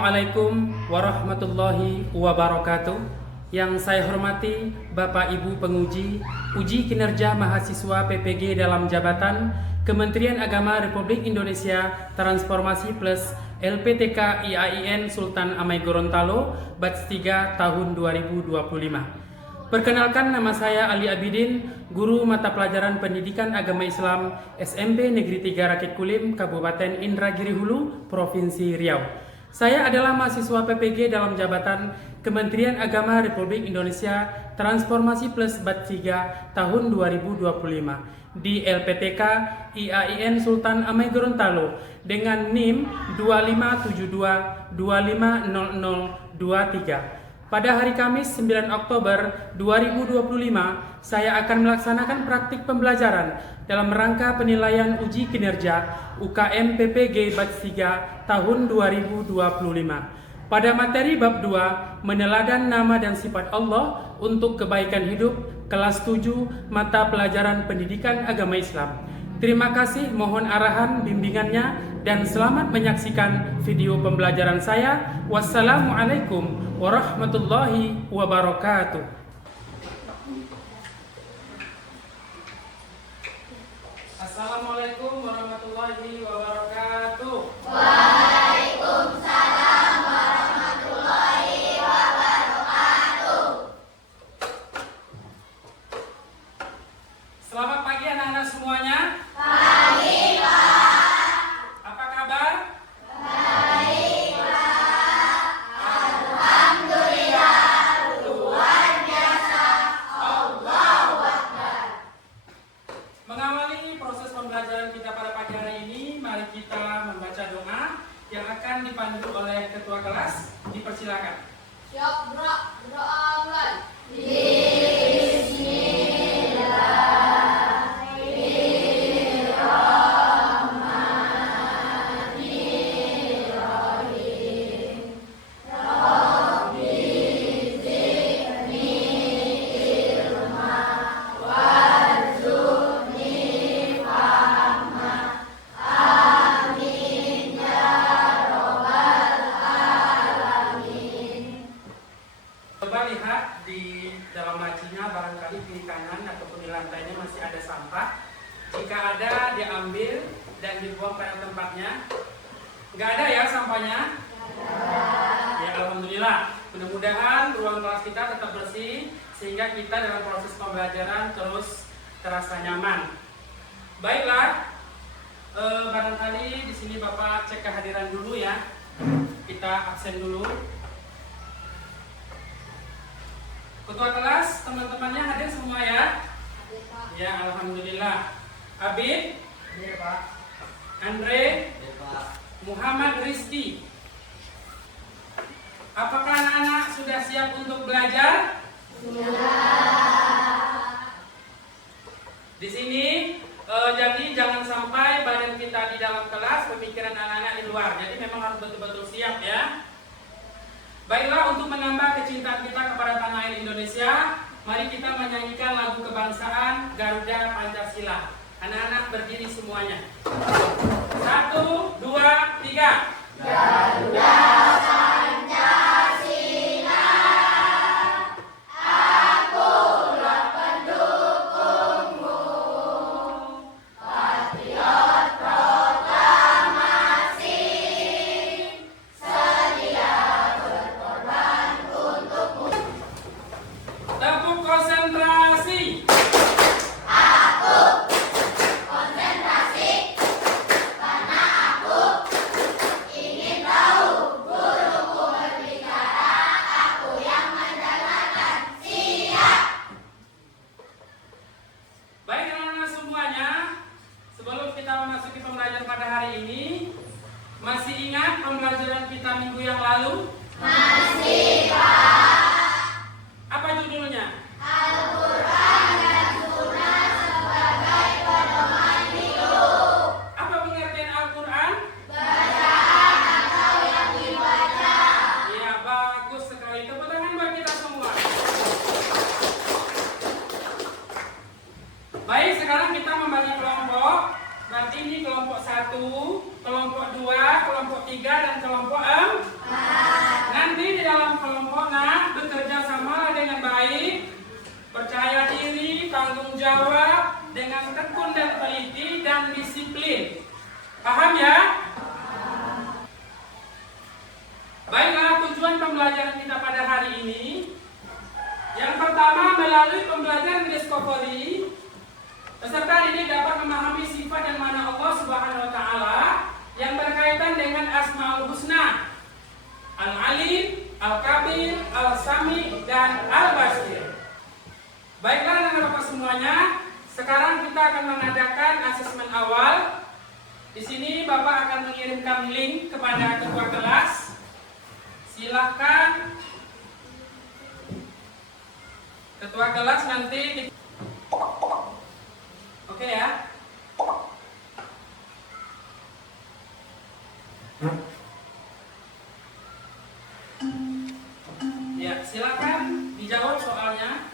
Assalamualaikum warahmatullahi wabarakatuh. Yang saya hormati Bapak Ibu penguji Uji Kinerja Mahasiswa PPG dalam Jabatan Kementerian Agama Republik Indonesia Transformasi Plus LPTK IAIN Sultan Amai Gorontalo Batch 3 tahun 2025. Perkenalkan, nama saya Ali Abidin, Guru Mata Pelajaran Pendidikan Agama Islam SMP Negeri 3 Rakit Kulim, Kabupaten Indragiri Hulu, Provinsi Riau. Saya adalah mahasiswa PPG dalam Jabatan Kementerian Agama Republik Indonesia Transformasi Plus Batch 3 tahun 2025 di LPTK IAIN Sultan Amai Gorontalo dengan NIM 2572250023. Pada hari Kamis 9 Oktober 2025, saya akan melaksanakan praktik pembelajaran dalam rangka penilaian uji kinerja UKM PPG Batch 3 tahun 2025. Pada materi bab 2, meneladan nama dan sifat Allah untuk kebaikan hidup, kelas 7, mata pelajaran pendidikan agama Islam. Terima kasih, mohon arahan bimbingannya dan selamat menyaksikan video pembelajaran saya. Wassalamualaikum warahmatullahi wabarakatuh. Assalamualaikum warahmatullahi wabarakatuh. Waalaikumsalam warahmatullahi wabarakatuh. Selamat pagi anak-anak semuanya. Pagi, Pak. Apa kabar? Baik, Pak. Alhamdulillah, luar biasa. Allahu Akbar. Mengawali proses pembelajaran kita pada pagi hari ini, mari kita membaca doa yang akan dipandu oleh ketua kelas. Dipersilakan. Siap, Bro. Berdoa mulai. Coba lihat di dalam lacinya, barangkali di kanan ataupun di lantainya masih ada sampah. Jika ada, diambil dan dibuang pada tempatnya. Nggak ada ya sampahnya? Ya, alhamdulillah. Mudah-mudahan ruang kelas kita tetap bersih sehingga kita dalam proses pembelajaran terus terasa nyaman. Baiklah, barangkali di sini Bapak cek kehadiran dulu ya. Kita absen dulu. Ketua kelas, teman-temannya hadir semua ya? Ya, alhamdulillah. Abid? Iya, Pak. Andre? Iya, Pak. Muhammad Rizky. Apakah anak-anak sudah siap untuk belajar? Di sini, jadi jangan sampai badan kita di dalam kelas, pemikiran anak-anak di luar. Jadi memang harus betul-betul siap ya. Baiklah, untuk menambah kecintaan kita kepada tanah air Indonesia, mari kita menyanyikan lagu kebangsaan Garuda Pancasila. Anak-anak berdiri semuanya. 1, 2, 3. Garuda Pancasila, akulah pendukungmu. Patriot proklamasi, sedia berkorban untukmu. Tepuk konsentrasi. Aku konsentrasi karena aku ingin tahu guruku berbicara, aku yang mendengarkan. Siap. Baik anak-anak semuanya, sebelum kita memasuki pembelajaran pada hari ini, masih ingat pembelajaran kita minggu yang lalu? Masih, Pak. Apa judulnya? Al-Quran dan Sunnah sebagai pedoman hidup. Apa pengertian Al-Quran? Bacaan atau yang dibaca. Ya, bagus sekali. Tepuk tangan buat kita semua. Baik, sekarang kita membagi kelompok. Nanti ini kelompok 1, kelompok 2, kelompok 3, dan kelompok 4. dalam kelompoknya bekerja sama dengan baik, percaya diri, tanggung jawab, dengan tekun dan teliti dan disiplin. Paham ya? Baiklah, tujuan pembelajaran kita pada hari ini. Yang pertama, melalui pembelajaran discovery, peserta didik dapat memahami sifat dan makna Allah Subhanahu wa taala yang berkaitan dengan Asmaul Husna, Al-Alim, Al-Kabir, Al-Sami, dan Al-Basir. Baiklah anak-anak semuanya, sekarang kita akan mengadakan asesmen awal. Di sini Bapak akan mengirimkan link kepada ketua kelas. Silahkan ketua kelas nanti Oke ya. Ya, silakan dijawab soalnya.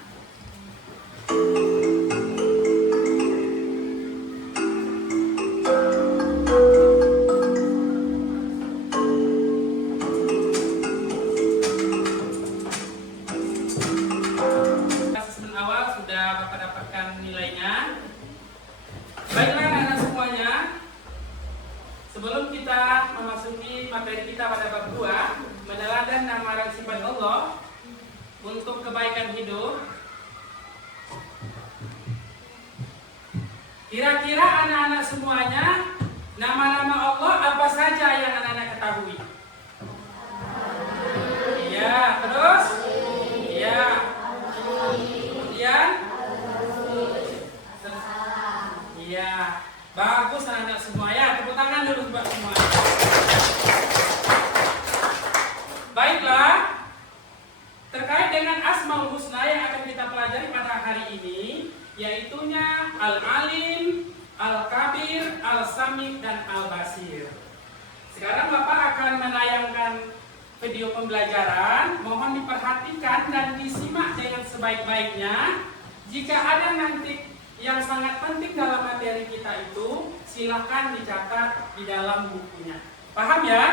Asesmen awal sudah Bapak dapatkan nilainya. Baiklah anak-anak semuanya, sebelum kita memasuki materi kita pada bab 2, meneladani nama dan sifat Allah untuk kebaikan hidup, kira-kira anak-anak semuanya, nama-nama Allah apa saja yang anak-anak ketahui? Iya, terus? Iya. Kemudian? Iya. Bagus anak-anak semua ya. Tepuk tangan dulu buat semua. Baiklah. Terkait dengan Asmaul Husna yang akan kita pelajari pada hari ini, yaitunya Al-Alim, Al-Kabir, Al-Sami, dan Al-Basir. Sekarang Bapak akan menayangkan video pembelajaran. Mohon diperhatikan dan disimak dengan sebaik-baiknya. Jika ada nanti yang sangat penting dalam materi kita itu, silakan dicatat di dalam bukunya. Paham ya?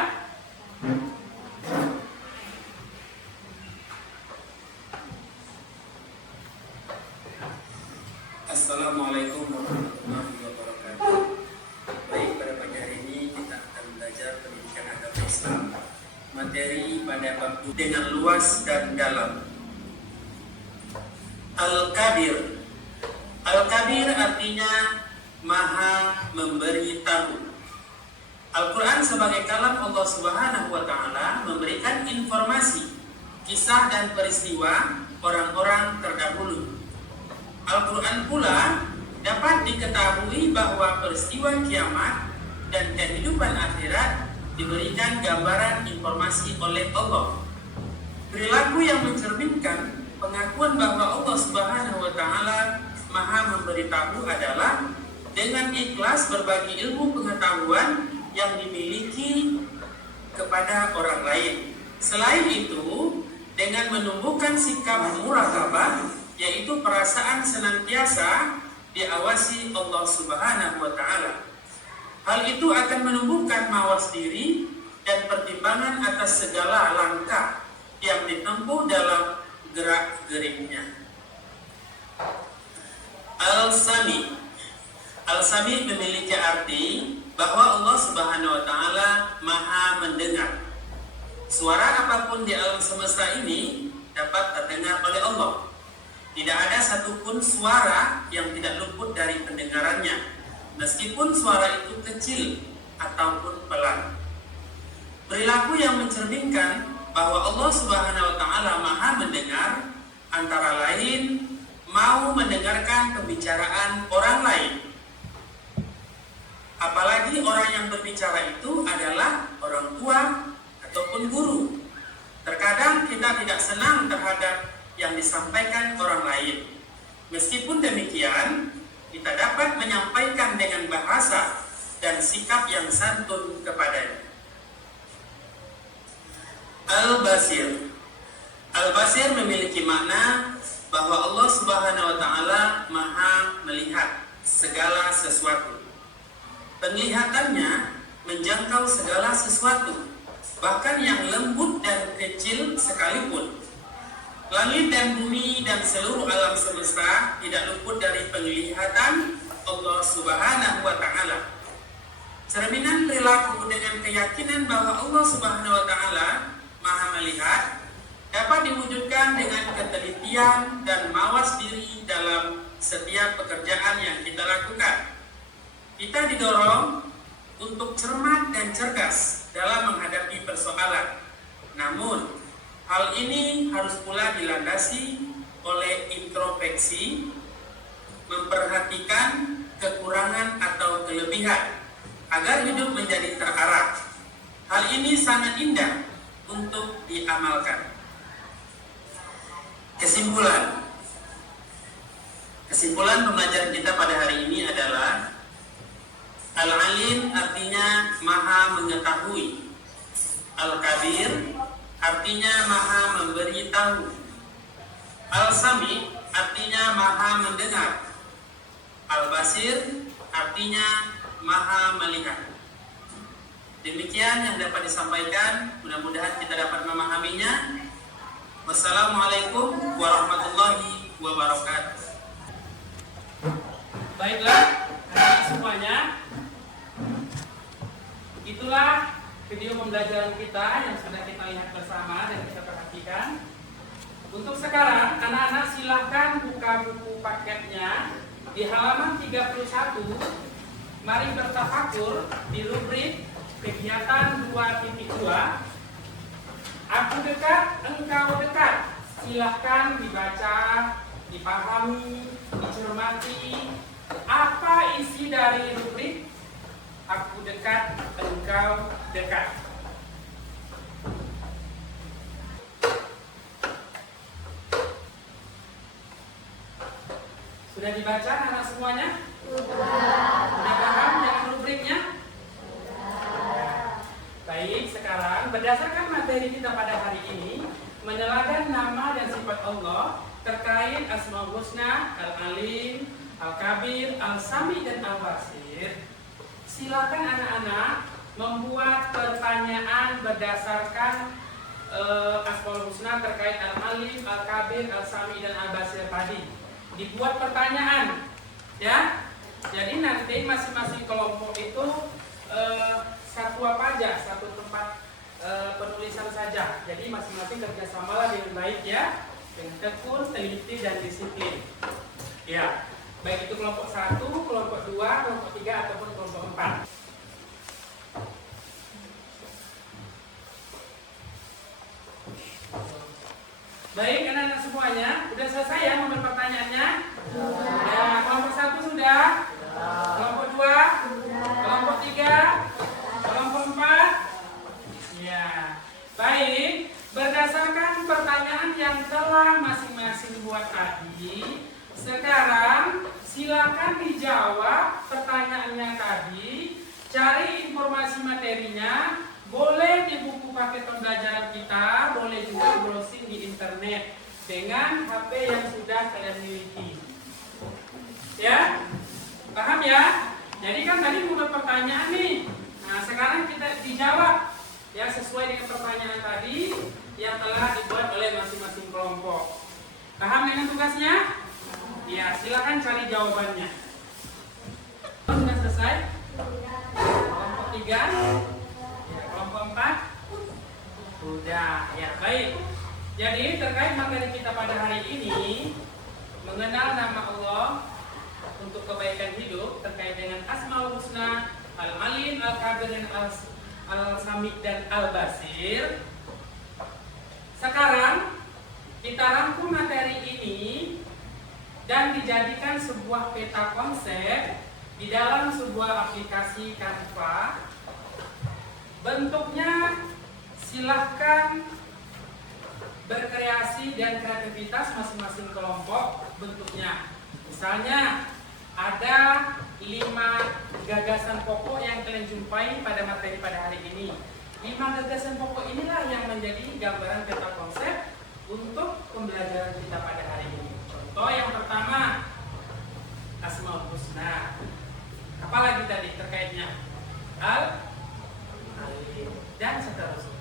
Assalamualaikum warahmatullahi wabarakatuh. Baik, pada pagi hari ini kita akan belajar pendidikan agama Islam. Materi pada bab dengan luas dan dalam. Al-Kabir. Al-Kabir artinya Maha Memberitahu. Al-Quran sebagai kalam Allah Subhanahu wa taala memberikan informasi, kisah dan peristiwa orang-orang terdahulu. Al-Quran pula dapat diketahui bahwa peristiwa kiamat dan kehidupan akhirat diberikan gambaran informasi oleh Allah. Perilaku yang mencerminkan pengakuan bahwa Allah Subhanahu wa taala Maha Memberitahu adalah dengan ikhlas berbagi ilmu pengetahuan yang dimiliki kepada orang lain. Selain itu, dengan menumbuhkan sikap muraqabah, yaitu perasaan senantiasa diawasi Allah Subhanahu wa taala. Hal itu akan menumbuhkan mawas diri dan pertimbangan atas segala langkah yang ditempuh dalam gerak-geriknya. Al-Sami. Al-Sami memiliki arti bahwa Allah Subhanahu wa taala Maha mendengar. Suara apapun di alam semesta ini dapat terdengar oleh Allah. Tidak ada satupun suara yang tidak luput dari pendengarannya, meskipun suara itu kecil ataupun pelan. Perilaku yang mencerminkan bahwa Allah Subhanahu wa taala Maha mendengar antara lain mau mendengarkan pembicaraan orang lain. Apalagi orang yang berbicara itu adalah orang tua ataupun guru. Terkadang kita tidak senang terhadap yang disampaikan orang lain. Meskipun demikian, kita dapat menyampaikan dengan bahasa dan sikap yang santun kepadanya. Al-Basir. Al-Basir memiliki makna bahwa Allah Subhanahu wa taala Maha melihat segala sesuatu. Penglihatannya menjangkau segala sesuatu, bahkan yang lembut dan kecil sekalipun. Langit dan bumi dan seluruh alam semesta tidak luput dari penglihatan Allah Subhanahu wa Ta'ala. Cerminan perilaku dengan keyakinan bahwa Allah Subhanahu wa Ta'ala Maha melihat dapat diwujudkan dengan ketelitian dan mawas diri dalam setiap pekerjaan yang kita lakukan. Kita didorong untuk cermat dan cerdas dalam menghadapi persoalan. Namun, hal ini harus pula dilandasi oleh introspeksi, memperhatikan kekurangan atau kelebihan agar hidup menjadi terarah. Hal ini sangat indah untuk diamalkan. Kesimpulan pembelajaran kita pada hari ini adalah Al-Alim artinya Maha mengetahui, Al-Kabir artinya Maha memberitahu, Al-Sami artinya Maha mendengar, Al-Basir artinya Maha melihat. Demikian yang dapat disampaikan, mudah-mudahan kita dapat memahaminya. Wassalamualaikum warahmatullahi wabarakatuh. Baiklah, semuanya, itulah video pembelajaran kita yang sudah kita lihat bersama dan kita perhatikan. Untuk sekarang, anak-anak silahkan buka buku paketnya di halaman 31. Mari bertafakur di rubrik kegiatan 2.2. Aku dekat, engkau dekat. Silahkan dibaca, dipahami, dicermati. Apa isi dari rubrik aku dekat, engkau dekat? Sudah dibaca anak semuanya? Sudah paham dengan rubriknya? Baik, sekarang berdasarkan materi kita pada hari ini, meneladan nama dan sifat Allah terkait Asmaul Husna, Al-Alim, Al-Kabir, Al-Sami, dan Al-Basir. Silakan anak-anak membuat pertanyaan berdasarkan Asmaul Husna terkait Al-Alim, Al-Kabir, Al-Sami, dan Al-Basir tadi. Dibuat pertanyaan, ya. Jadi nanti masing-masing kelompok itu satu tempat penulisan saja. Jadi masing-masing kerjasamalah dengan baik ya, dengan tekun, teliti, dan disiplin. Ya, baik itu kelompok 1, kelompok 2, kelompok 3 ataupun kelompok 4. Baik anak-anak semuanya, sudah selesai ya nomor pertanyaannya? Ya, kelompok 1 sudah? Kelompok 2? Kelompok 3? Kelompok 4? Ya, baik. Berdasarkan pertanyaan yang telah masing-masing buat tadi, sekarang silakan dijawab pertanyaannya tadi. Cari informasi materinya, boleh di buku paket pembelajaran kita, boleh juga browsing di internet dengan HP yang sudah kalian miliki. Ya, paham ya? Jadi kan tadi udah pertanyaan nih. Nah, sekarang kita dijawab ya sesuai dengan pertanyaan tadi yang telah dibuat oleh masing-masing kelompok. Paham dengan tugasnya? Ya, silakan cari jawabannya. Sudah selesai? Kelompok 3? Ya, kelompok 4? Sudah, ya baik. Jadi terkait materi kita pada hari ini, mengenal nama Allah untuk kebaikan hidup terkait dengan Asmaul Husna, Al-Alim, Al-Kabir, dan Al-Sami, dan Al-Basir. Sekarang kita rangkum materi ini dan dijadikan sebuah peta konsep di dalam sebuah aplikasi Canva. Bentuknya silahkan berkreasi dan kreativitas masing-masing kelompok bentuknya. Misalnya ada 5 gagasan pokok yang kalian jumpai pada materi pada hari ini. 5 gagasan pokok inilah yang menjadi gambaran peta konsep untuk pembelajaran kita pada hari ini. Contoh yang pertama, Asmaul Husna. Apalagi tadi terkaitnya? Al-Alim dan seterusnya.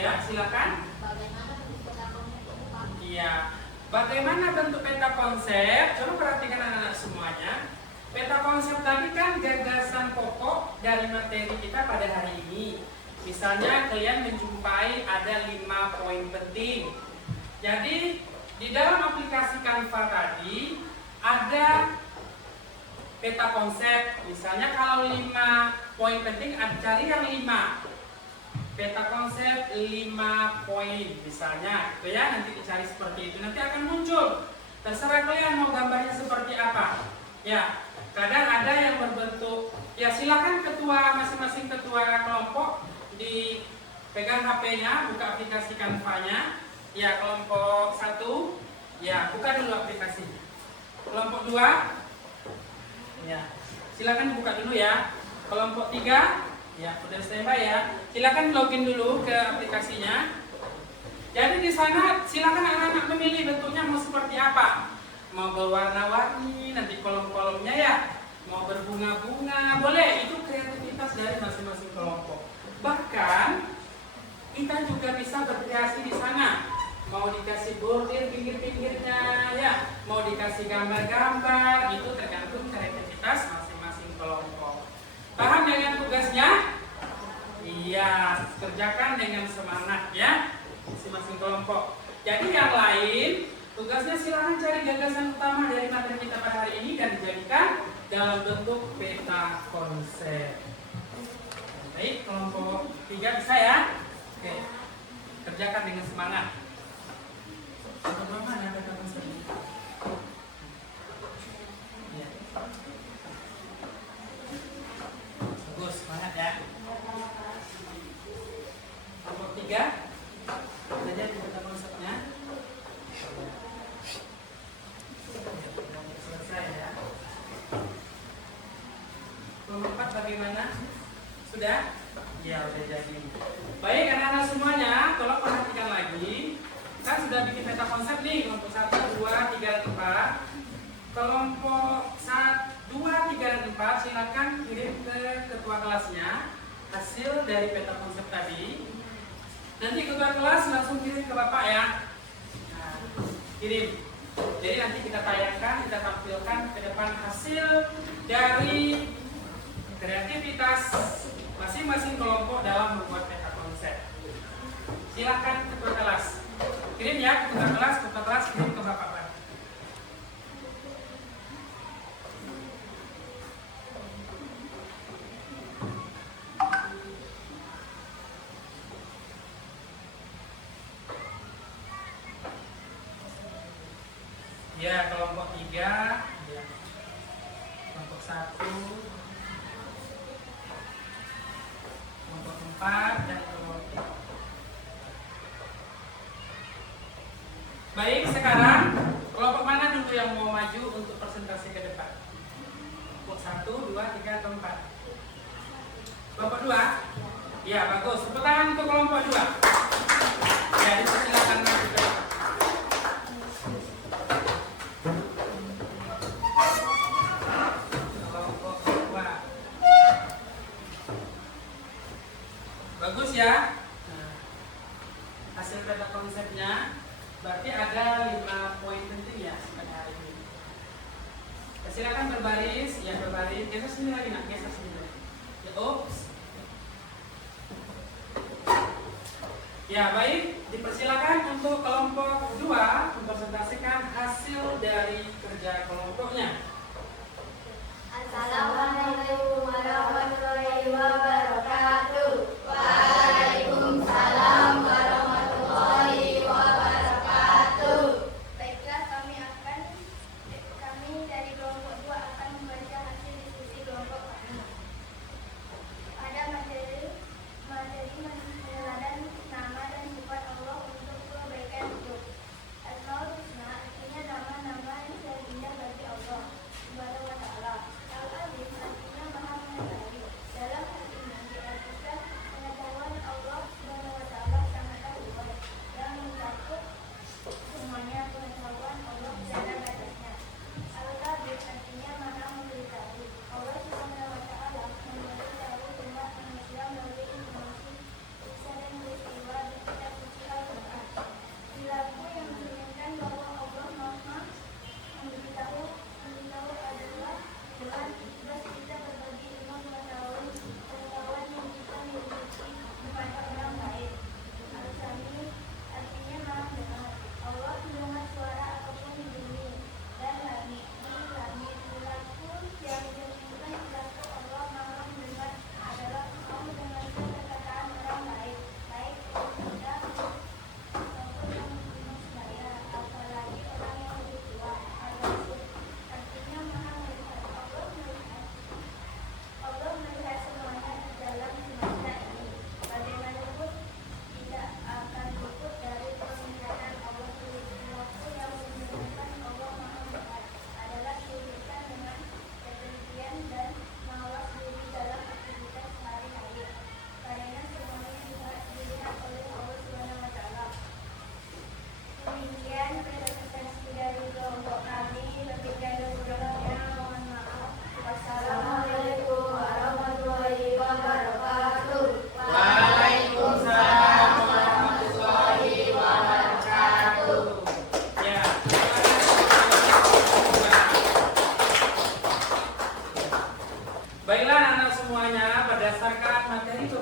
Ya, silakan. Bagaimana bentuk peta konsep itu, Pak? Iya. Bagaimana bentuk peta konsep? Coba perhatikan anak-anak semuanya. Peta konsep tadi kan gagasan pokok dari materi kita pada hari ini. Misalnya kalian menjumpai ada 5 poin penting. Jadi di dalam aplikasi Canva tadi ada peta konsep. Misalnya kalau 5 poin penting, cari yang 5. Peta konsep 5 poin misalnya, gitu ya. Nanti dicari seperti itu, nanti akan muncul. Terserah kalian mau gambarnya seperti apa. Ya, kadang ada yang berbentuk. Ya, silakan ketua masing-masing ketua kelompok dipegang HP-nya, buka aplikasi Canva-nya. Ya, kelompok 1, ya buka dulu aplikasinya. Kelompok 2, ya silakan dibuka dulu ya. Kelompok 3, ya udah standby ya. Silakan login dulu ke aplikasinya. Jadi di sana silakan anak-anak memilih bentuknya mau seperti apa. Mau berwarna-warni, nanti kolom-kolomnya ya. Mau berbunga-bunga, boleh. Itu kreativitas dari masing-masing kelompok. Bahkan kita juga bisa berkreasi di sana. Mau dikasih bordir pinggir-pinggirnya, ya. Mau dikasih gambar-gambar, itu tergantung kreativitas masing-masing kelompok. Paham dengan tugasnya? Iya, kerjakan dengan semangat ya, masing-masing kelompok. Jadi yang lain, tugasnya silakan cari gagasan utama dari materi kita pada hari ini dan dijadikan dalam bentuk peta konsep. Baik, kelompok 3 bisa ya? Oke, kerjakan dengan semangat. Kelompok mana peta konsep? Ya. Bagus, semangat ya. Kelompok 3, belajar peta konsepnya. Selesai ya. Kelompok 4 bagaimana? Sudah? Ya, udah jadi. Baik anak-anak semuanya, tolong perhatikan lagi. Kita sudah bikin peta konsep nih, kelompok 1, 2, 3, dan 4. Kelompok 2, 3, dan 4 silakan kirim ke ketua kelasnya hasil dari peta konsep tadi. Nanti ketua kelas langsung kirim ke Bapak ya. Nah, kirim. Jadi nanti kita tayangkan, kita tampilkan ke depan hasil dari kreativitas masing-masing kelompok dalam membuat peta konsep. Silakan ketua kelas kirim ya, ketua kelas kirim ke Bapak. Ya, kelompok 3, ya. Kelompok 1, kelompok 4, dan kelompok 3. Baik, sekarang kelompok mana dulu yang mau maju untuk presentasi ke depan? Kelompok 1, 2, 3, atau 4? Kelompok 2? Ya, bagus. Tepuk tangan untuk kelompok 2. Ya, dipersilakan maju ke depan. Bagus ya. Nah, hasil peta konsepnya berarti ada 5 poin penting ya pada hari ini. Silakan berbaris, ya berbaris. Geser sini lagi nak, geser sini lagi. Ya, oops. Ya baik, dipersilakan untuk kelompok 2 mempresentasikan hasil dari kerja kelompoknya. Assalamualaikum warahmatullahi wabarakatuh. Waalaikumsalam warahmatullahi wabarakatuh. Baiklah, kami dari kelompok 2 akan membaca hasil diskusi kelompok kami. Pada materi penjelasan nama dan sifat Allah untuk kebaikan hidup. Asmaul Husna artinya nama-nama yang terindah bagi Allah Subhanahu wa Ta'ala. Al-Alim artinya Maha Mengetahui. Dalam hal ini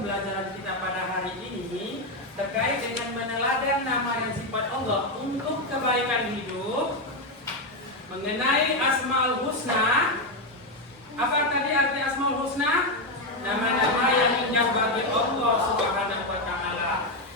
pembelajaran kita pada hari ini terkait dengan meneladan nama dan sifat Allah untuk kebaikan hidup, mengenai Asmaul Husna. Apa tadi arti Asmaul Husna? Nama-nama yang indah bagi Allah Subhanahu wa Ta'ala.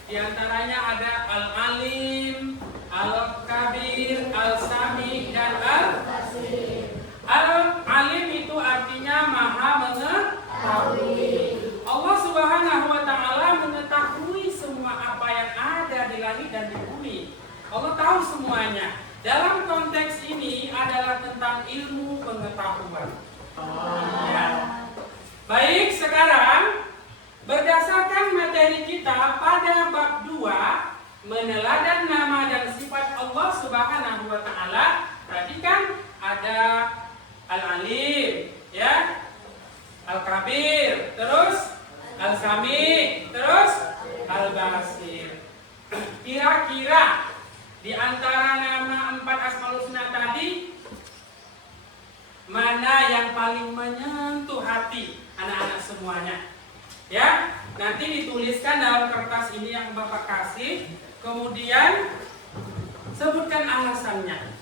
Di antaranya ada Al-Alim, Al-Kabir, Al-Sami, dan Al-Basir. Al-Alim itu artinya Maha Mengetahui. Allah Subhanahu wa Ta'ala mengetahui semua apa yang ada di langit dan di bumi. Allah tahu semuanya. Dalam konteks ini adalah tentang ilmu pengetahuan. Ya. Baik, sekarang berdasarkan materi kita pada bab 2, meneladan nama dan sifat Allah Subhanahu wa Ta'ala. Tadi kan ada Al-Alim, ya, Al-Kabir, terus Al-Sami, terus Al-Basir. Kira-kira di antara nama 4 Asmaul Husna tadi, mana yang paling menyentuh hati anak-anak semuanya? Ya, nanti dituliskan dalam kertas ini yang Bapak kasih, kemudian sebutkan alasannya.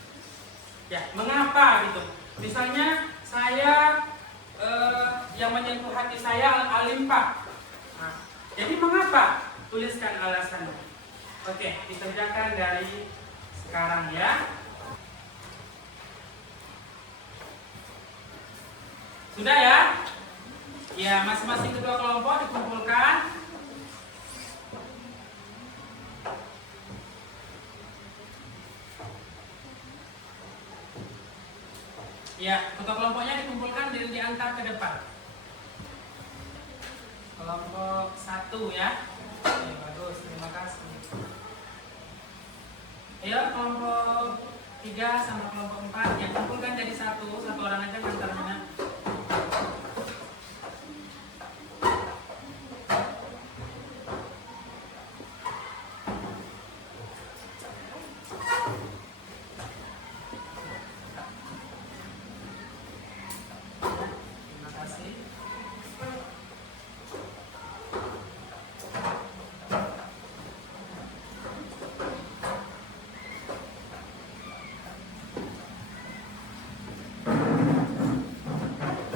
Ya, mengapa gitu? Misalnya saya yang menyentuh hati saya Al-Alim, Pak. Nah, jadi mengapa? Tuliskan alasannya. Oke, dikerjakan dari sekarang ya. Sudah ya? Ya, masing-masing kedua kelompok dikumpulkan. Ya, kedua kelompoknya dikumpulkan dan diantar ke depan. Kelompok 1 ya. Oke, bagus, terima kasih. Ayo, kelompok 3 sama kelompok 4 yang kumpulkan jadi satu orang aja ngantarnya.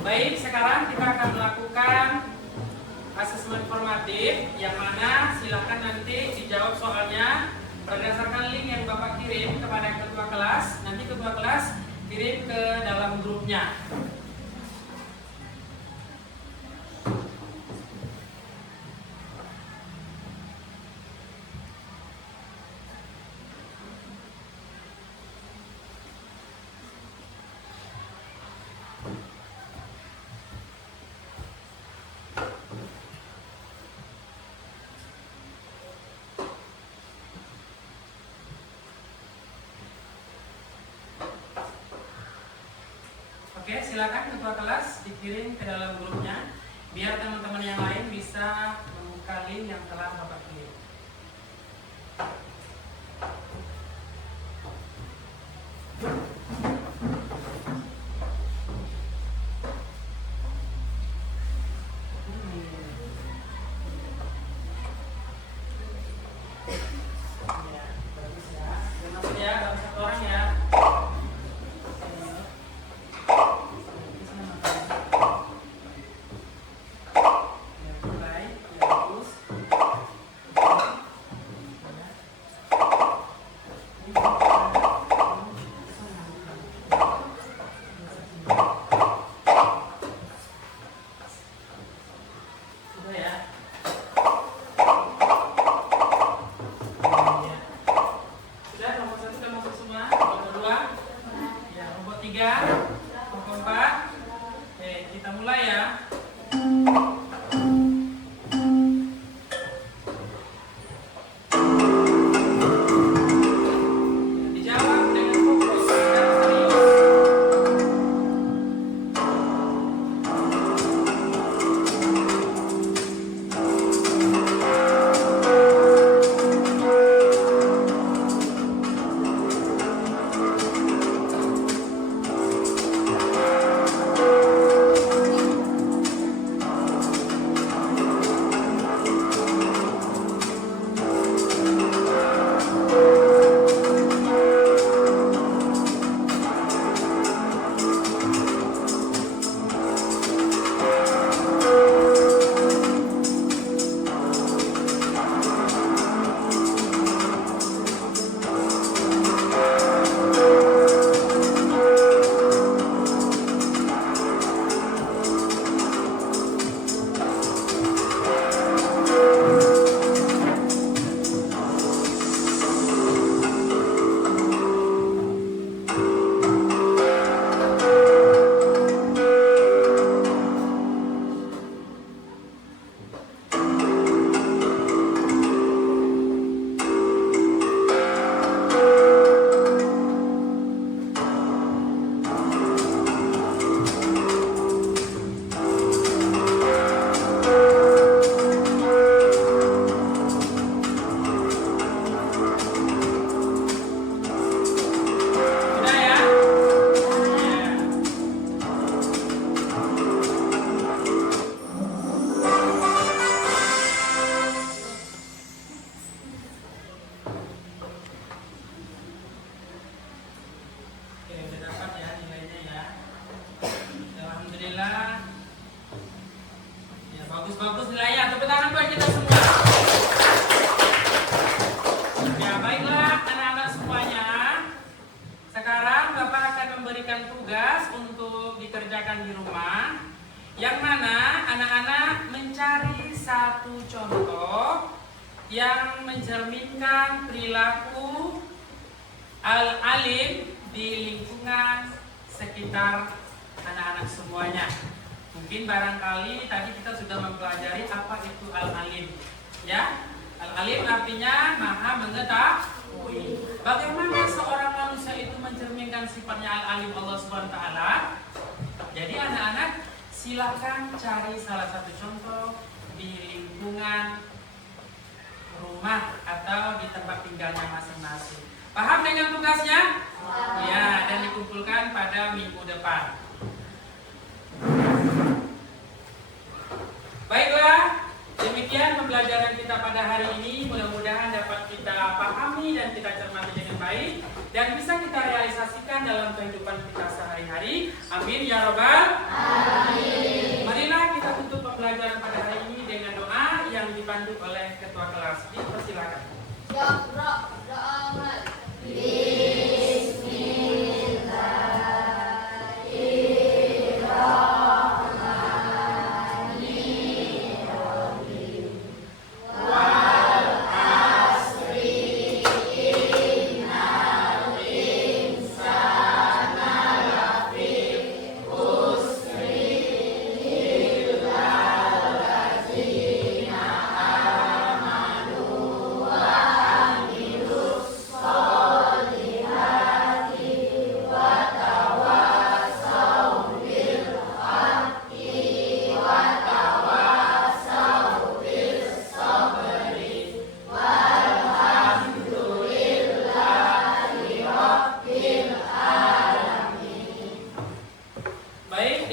Baik, sekarang kita akan melakukan asesmen formatif, yang mana silakan nanti dijawab soalnya berdasarkan link yang Bapak kirim kepada ketua kelas. Nanti ketua kelas kirim ke dalam grupnya. Oke, silakan ketua kelas dikirim ke dalam grupnya biar teman-teman yang lain bisa membuka link yang telah Bapak kirim. Ya, bagus ya. Terima kasih ya, dalam satu orang ya. satu contoh yang mencerminkan perilaku al-alim di lingkungan sekitar anak-anak semuanya. Mungkin barangkali tadi kita sudah mempelajari apa itu al-alim. Ya, al-alim artinya maha mengetahui. Bagaimana seorang manusia itu mencerminkan sifatnya al-alim Allah SWT? Jadi anak-anak silakan cari salah satu contoh di lingkungan rumah atau di tempat tinggalnya masing-masing. Paham dengan tugasnya? Ya, dan dikumpulkan pada minggu depan. Baiklah, demikian pembelajaran kita pada hari ini. Mudah-mudahan dapat kita pahami dan kita cermati dengan baik dan bisa kita realisasikan dalam kehidupan kita sehari-hari. Amin ya robbal alamin. Marilah kita tutup pembelajaran pada hari ini dengan doa yang dipandu oleh ketua kelas. Dipersilakan. Yaqra doa.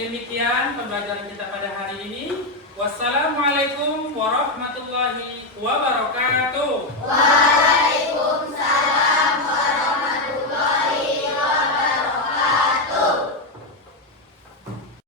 Demikian pembelajaran kita pada hari ini. Wassalamualaikum warahmatullahi wabarakatuh.